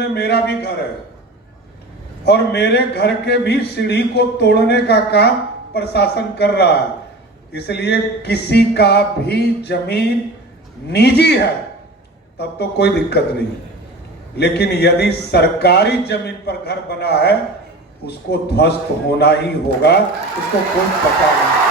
में मेरा भी घर है और मेरे घर के भी सीढ़ी को तोड़ने का काम प्रशासन कर रहा है। इसलिए किसी का भी जमीन निजी है तब तो कोई दिक्कत नहीं, लेकिन यदि सरकारी जमीन पर घर बना है उसको ध्वस्त होना ही होगा, उसको कोई पता नहीं।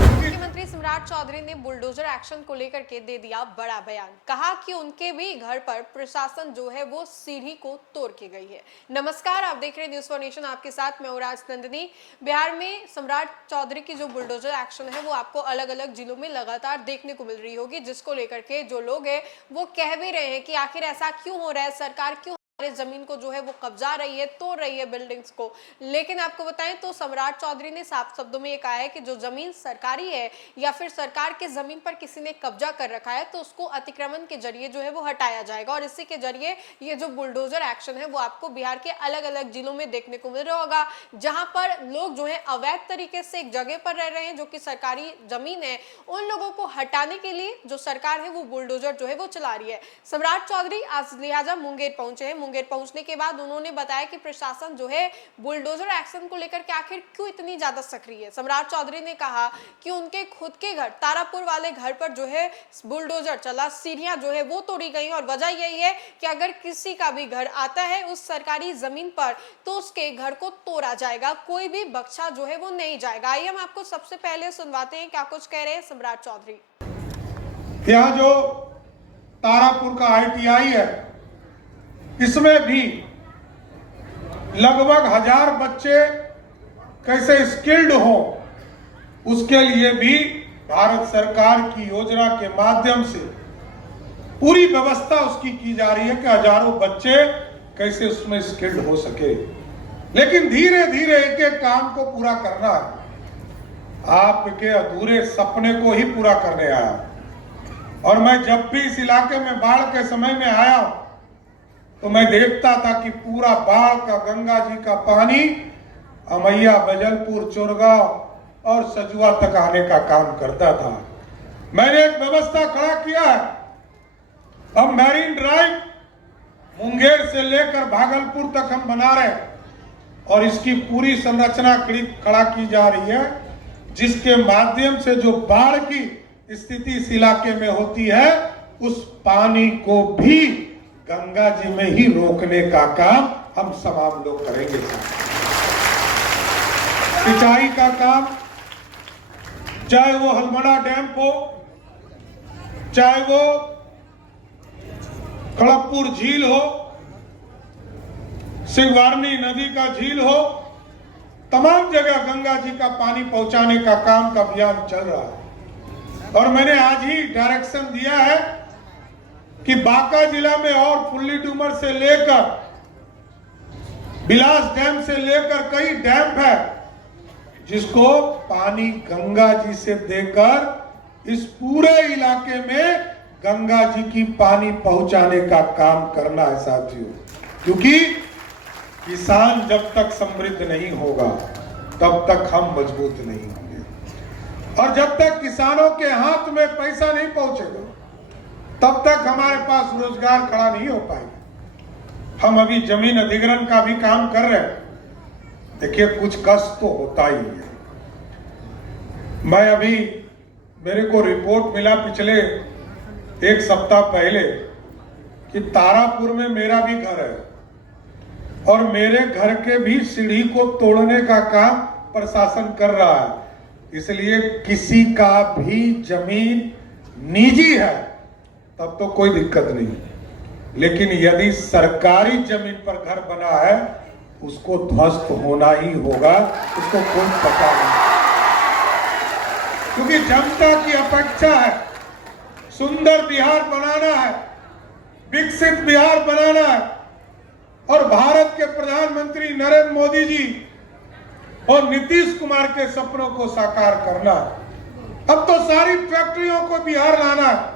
मुख्यमंत्री सम्राट चौधरी ने बुलडोजर एक्शन को लेकर के दे दिया बड़ा बयान। कहा कि उनके भी घर पर प्रशासन जो है वो सीढ़ी को तोड़ के गई है। नमस्कार, आप देख रहे हैं न्यूज़ फॉर नेशन, आपके साथ मैं उराज नंदिनी। बिहार में सम्राट चौधरी की जो बुलडोजर एक्शन है वो आपको अलग अलग जिलों में लगातार देखने को मिल रही होगी, जिसको लेकर के जो लोग हैं वो कह भी रहे हैं कि आखिर ऐसा क्यों हो रहा है, सरकार क्यों जमीन को जो है वो कब्जा रही है, तोड़ रही है बिल्डिंग्स को। लेकिन आपको बताएं तो सम्राट चौधरी ने साफ शब्दों में ये कहा है कि जो जमीन सरकारी है या फिर सरकार के जमीन पर किसी ने कब्जा कर रखा है तो उसको अतिक्रमण के जरिए जो है वो हटाया जाएगा, और इसी के जरिए ये जो बुलडोजर एक्शन है वो आपको बिहार के अलग अलग जिलों में देखने को मिल रहा होगा, जहां पर लोग जो है अवैध तरीके से एक जगह पर रह रहे हैं जो कि सरकारी जमीन है। उन लोगों को हटाने के लिए जो सरकार है वो बुलडोजर जो है वो चला रही है। सम्राट चौधरी आज लिहाजा मुंगेर पहुंचे हैं। मुंगेर पहुंचने के बाद उन्होंने बताया कि प्रशासन जो है बुलडोजर एक्शन को लेकर के आखिर क्यों इतनी ज्यादा सक्रिय है। सम्राट चौधरी ने कहा कि उनके खुद के घर तारापुर वाले घर पर जो है बुलडोजर चला, सीढ़ियां जो है वो तोड़ी गई, और वजह यही है कि अगर किसी का भी घर आता है उस सरकारी जमीन पर तो उसके घर को तोड़ा जाएगा, कोई भी बख्शा जो है वो नहीं जाएगा। आइए हम आपको सबसे पहले सुनवाते हैं क्या कुछ कह रहे हैं सम्राट चौधरी। यहाँ जो तारापुर का ITI है इसमें भी लगभग 1000 बच्चे कैसे स्किल्ड हो, उसके लिए भी भारत सरकार की योजना के माध्यम से पूरी व्यवस्था उसकी की जा रही है कि हजारों बच्चे कैसे उसमें स्किल्ड हो सके। लेकिन धीरे धीरे एक एक काम को पूरा करना है। आपके अधूरे सपने को ही पूरा करने आया। और मैं जब भी इस इलाके में बाढ़ के समय में आया तो मैं देखता था कि पूरा बाढ़ का गंगा जी का पानी अमैया, बजलपुर, चोरगांव और सजुआ तक आने का काम करता था। मैंने एक व्यवस्था खड़ा किया है। अब मैरीन ड्राइव मुंगेर से लेकर भागलपुर तक हम बना रहे हैं और इसकी पूरी संरचना खड़ा की जा रही है, जिसके माध्यम से जो बाढ़ की स्थिति इस इलाके में होती है उस पानी को भी गंगा जी में ही रोकने का काम हम तमाम लोग करेंगे। सिंचाई का काम, चाहे वो हलमड़ा डैम हो, चाहे वो खड़गपुर झील हो, सिंगवारनी नदी का झील हो, तमाम जगह गंगा जी का पानी पहुंचाने का काम का अभियान चल रहा है। और मैंने आज ही डायरेक्शन दिया है कि बांका जिला में और फुल्ली डूमर से लेकर बिलास डैम से लेकर कई डैम है जिसको पानी गंगा जी से देकर इस पूरे इलाके में गंगा जी की पानी पहुंचाने का काम करना है साथियों। क्योंकि किसान जब तक समृद्ध नहीं होगा तब तक हम मजबूत नहीं होंगे, और जब तक किसानों के हाथ में पैसा नहीं पहुंचेगा तब तक हमारे पास रोजगार खड़ा नहीं हो पाएगा। हम अभी जमीन अधिग्रहण का भी काम कर रहे हैं। देखिए, कुछ कष्ट तो होता ही है। मैं अभी मेरे को रिपोर्ट मिला पिछले 1 सप्ताह पहले कि तारापुर में मेरा भी घर है और मेरे घर के भी सीढ़ी को तोड़ने का काम प्रशासन कर रहा है। इसलिए किसी का भी जमीन निजी है तब तो कोई दिक्कत नहीं, लेकिन यदि सरकारी जमीन पर घर बना है उसको ध्वस्त होना ही होगा, उसको कोई पता नहीं। क्योंकि जनता की अपेक्षा है, सुंदर बिहार बनाना है, विकसित बिहार बनाना है, और भारत के प्रधानमंत्री नरेंद्र मोदी जी और नीतीश कुमार के सपनों को साकार करना है। अब तो सारी फैक्ट्रियों को बिहार लाना है।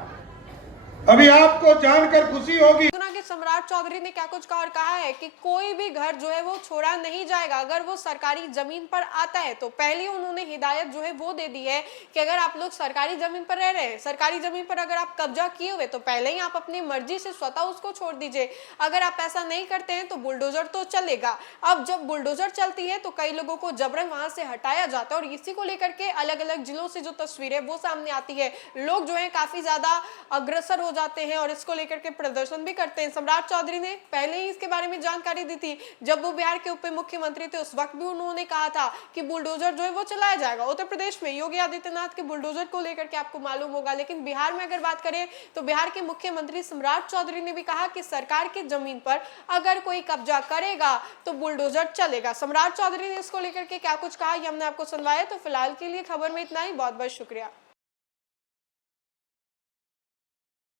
अभी आपको जानकर खुशी होगी। आगे सम्राट चौधरी ने क्या कुछ कहा और कहा है कि कोई भी घर जो है वो छोड़ा नहीं जाएगा अगर वो सरकारी जमीन पर आता है। तो पहले उन्होंने हिदायत जो है वो दे दी है कि अगर आप लोग सरकारी जमीन पर रह रहे हैं, सरकारी जमीन पर अगर आप कब्जा किए हुए तो पहले ही आप अपनी मर्जी से स्वतः उसको छोड़ दीजिए। अगर आप ऐसा नहीं करते हैं तो बुलडोजर तो चलेगा। अब जब बुलडोजर चलती है तो कई लोगों को जबरन वहां से हटाया जाता है और इसी को लेकर के अलग अलग जिलों से जो तस्वीरें वो सामने आती है, लोग जो है काफी ज्यादा अग्रसर हो जाते हैं और इसको लेकर के प्रदर्शन भी करते हैं। सम्राट चौधरी ने पहले ही इसके बारे में जानकारी दी थी, जब वो बिहार के उप मुख्यमंत्री थे उस वक्त भी उन्होंने कहा था कि बुलडोजर जो है वो चलाया जाएगा। उत्तर प्रदेश में योगी आदित्यनाथ के बुलडोजर को लेकर के आपको मालूम होगा, लेकिन बिहार में अगर बात करें तो बिहार के मुख्यमंत्री सम्राट चौधरी ने भी कहा कि सरकार की जमीन पर अगर कोई कब्जा करेगा तो बुलडोजर चलेगा। सम्राट चौधरी ने इसको लेकर के क्या कुछ कहा ये हमने आपको सुनवाया। तो फिलहाल के लिए खबर में इतना ही, बहुत बहुत शुक्रिया।